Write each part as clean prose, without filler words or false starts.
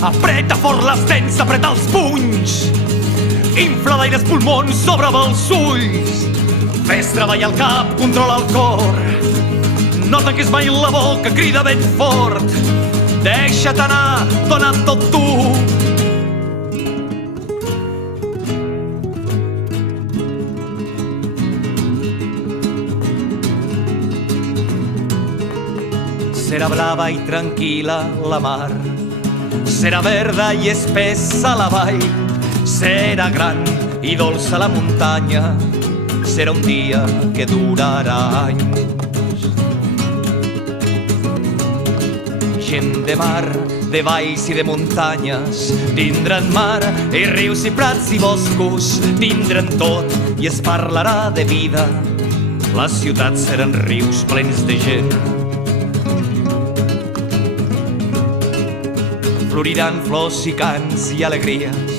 Apreta fort les dents, apreta els punys, infla d'aire els pulmons, s'obre els ulls. Fes treballar el cap, controla el cor, no tanquis mai la boca, crida ben fort. Deixa't anar, dona tot tu. Serà brava i tranquil·la la mar, serà verda i espessa la vall, serà gran i dolça la muntanya, serà un dia que durarà anys. Gent de mar, de valls i de muntanyes, tindran mar i rius i prats i boscos, tindran tot i es parlarà de vida. Les ciutats seran rius plens de gent. Floriran flors i cants i alegries,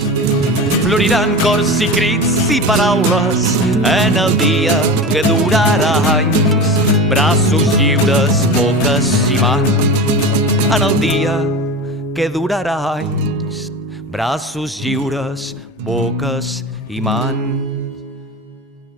floriran cors i crits i paraules en el dia que durarà anys. Braços lliures, boques i mans, en el dia que durarà anys. Braços lliures, boques i mans.